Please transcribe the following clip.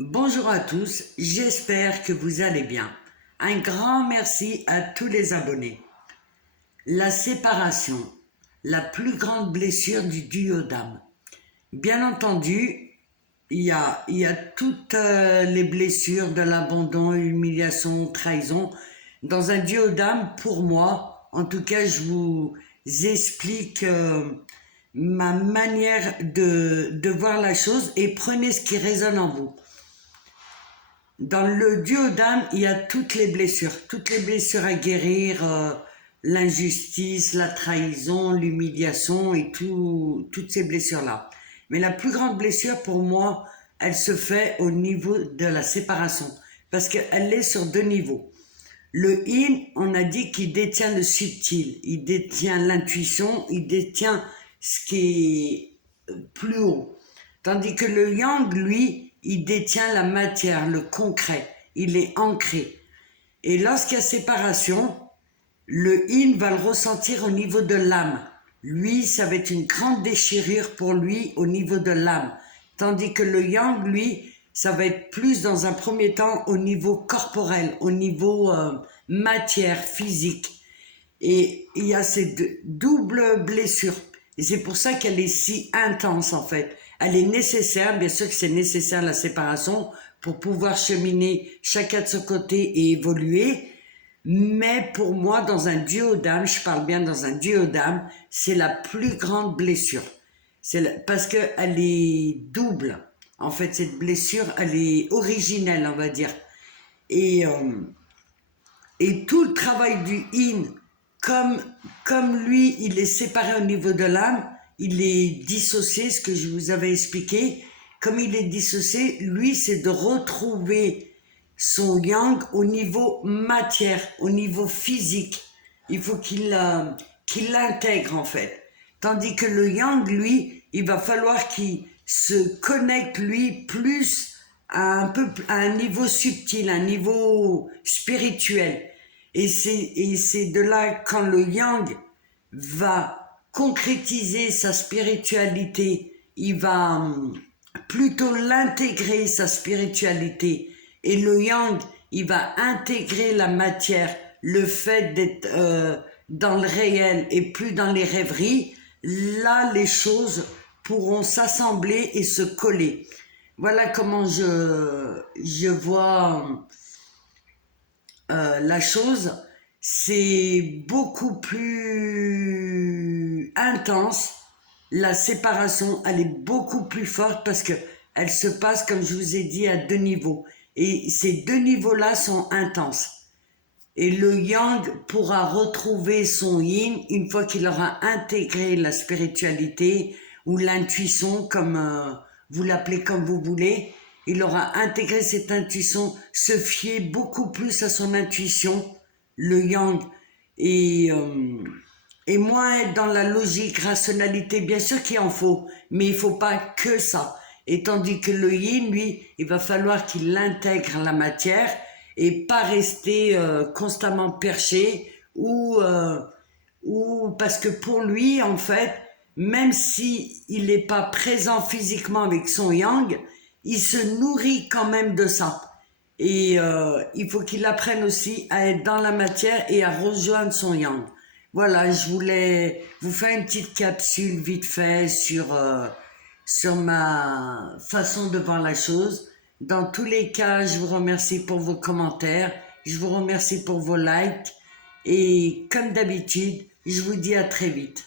Bonjour à tous, j'espère que vous allez bien. Un grand merci à tous les abonnés. La séparation, la plus grande blessure du duo d'âme. Bien entendu, il y a toutes les blessures de l'abandon, humiliation, trahison. Dans un duo d'âme, pour moi, en tout cas, je vous explique ma manière de voir la chose et prenez ce qui résonne en vous. Dans le duo d'âme, il y a toutes les blessures à guérir, l'injustice, la trahison, l'humiliation et toutes ces blessures-là. Mais la plus grande blessure pour moi, elle se fait au niveau de la séparation, parce qu'elle est sur deux niveaux. Le yin, on a dit qu'il détient le subtil, il détient l'intuition, il détient ce qui est plus haut. Tandis que le yang, lui, il détient la matière, le concret, il est ancré. Et lorsqu'il y a séparation, le yin va le ressentir au niveau de l'âme. Lui, ça va être une grande déchirure pour lui au niveau de l'âme. Tandis que le yang, lui, ça va être plus dans un premier temps au niveau corporel, au niveau matière, physique. Et il y a ces doubles blessures. Et c'est pour ça qu'elle est si intense en fait. Elle est nécessaire, bien sûr que c'est nécessaire la séparation pour pouvoir cheminer chacun de son côté et évoluer. Mais pour moi, dans un duo d'âme, je parle bien dans un duo d'âme, c'est la plus grande blessure. Parce qu'elle est double. En fait, cette blessure, elle est originelle, on va dire. Et, euh, et tout le travail du yin, comme lui, il est séparé au niveau de l'âme, il est dissocié, ce que je vous avais expliqué. Comme il est dissocié, lui, c'est de retrouver son yang au niveau matière, au niveau physique. Il faut qu'il l'intègre en fait. Tandis que le yang, lui, il va falloir qu'il se connecte, lui, plus à un niveau subtil, un niveau spirituel. Et c'est de là quand le yang va concrétiser sa spiritualité, il va plutôt l'intégrer, sa spiritualité. Et le yang, il va intégrer la matière, le fait d'être dans le réel et plus dans les rêveries. Là, les choses pourront s'assembler et se coller. Voilà comment je vois la chose. C'est beaucoup plus intense. La séparation, elle est beaucoup plus forte parce que elle se passe, comme je vous ai dit, à deux niveaux. Et ces deux niveaux-là sont intenses. Et le yang pourra retrouver son yin une fois qu'il aura intégré la spiritualité ou l'intuition, comme vous l'appelez comme vous voulez. Il aura intégré cette intuition, se fier beaucoup plus à son intuition, le yang, et, euh, et moins être dans la logique, rationalité. Bien sûr qu'il en faut, mais il ne faut pas que ça. Et tandis que le yin, lui, il va falloir qu'il intègre la matière et pas rester constamment perché ou parce que pour lui, en fait, même si il n'est pas présent physiquement avec son yang, il se nourrit quand même de ça. Et il faut qu'il apprenne aussi à être dans la matière et à rejoindre son yang. Voilà, je voulais vous faire une petite capsule vite fait sur ma façon de voir la chose. Dans tous les cas, je vous remercie pour vos commentaires, je vous remercie pour vos likes et comme d'habitude, je vous dis à très vite.